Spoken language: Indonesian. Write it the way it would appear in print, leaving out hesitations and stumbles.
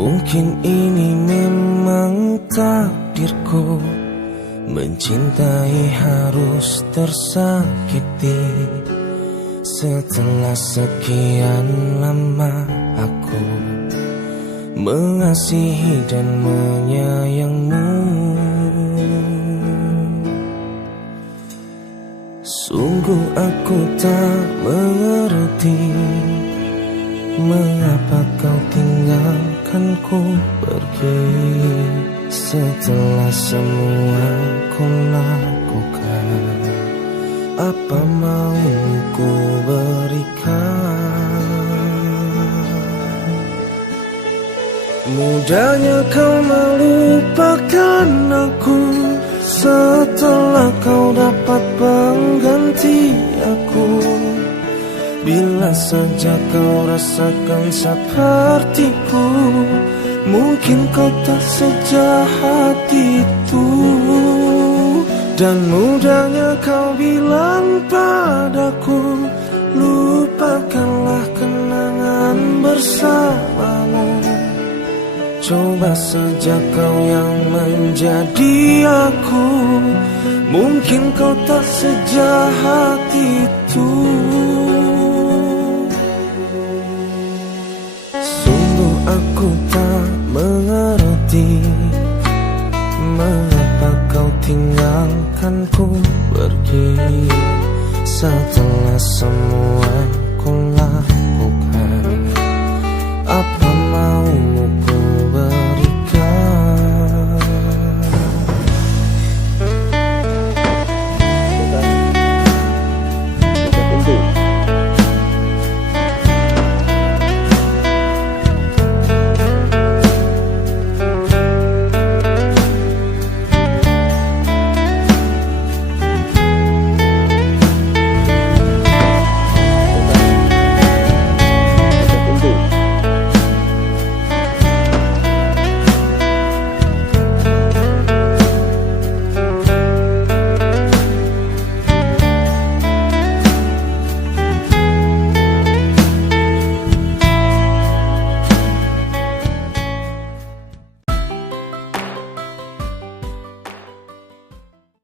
Mungkin ini memang takdirku, mencintai harus tersakiti. Setelah sekian lama aku mengasihi dan menyayangmu, sungguh aku tak mengerti mengapa kau tinggalkanku pergi. Setelah semua ku lakukan, apa mau ku berikan? Mudahnya kau melupakan aku setelah kau dapat pengganti aku. Bila saja kau rasakan sepertiku, mungkin kau tak sejahat itu. Dan mudahnya kau bilang padaku, lupakanlah kenangan bersamamu. Coba saja kau yang menjadi aku, mungkin kau tak sejahat itu. Sungguh aku tak mengerti mengapa kau tinggalkanku pergi. Setelah semua